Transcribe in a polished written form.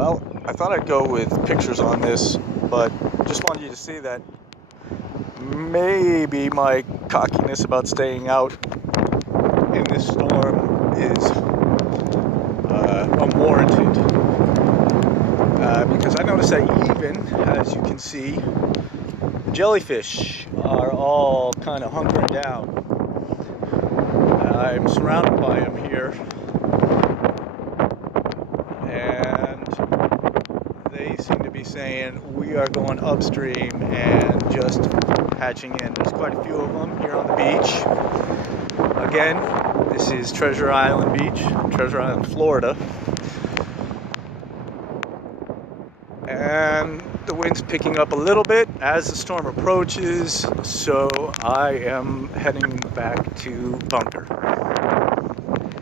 Well, I thought I'd go with pictures on this, but just wanted you to see that maybe my cockiness about staying out in this storm is unwarranted. Because I noticed that even, as you can see, the jellyfish are all kind of hunkering down. I'm surrounded by them here, and they seem to be saying we are going upstream and just hatching in. There's quite a few of them here on the beach. Again, this is Treasure Island Beach, Treasure Island, Florida. And the wind's picking up a little bit as the storm approaches, so I am heading back to bunker.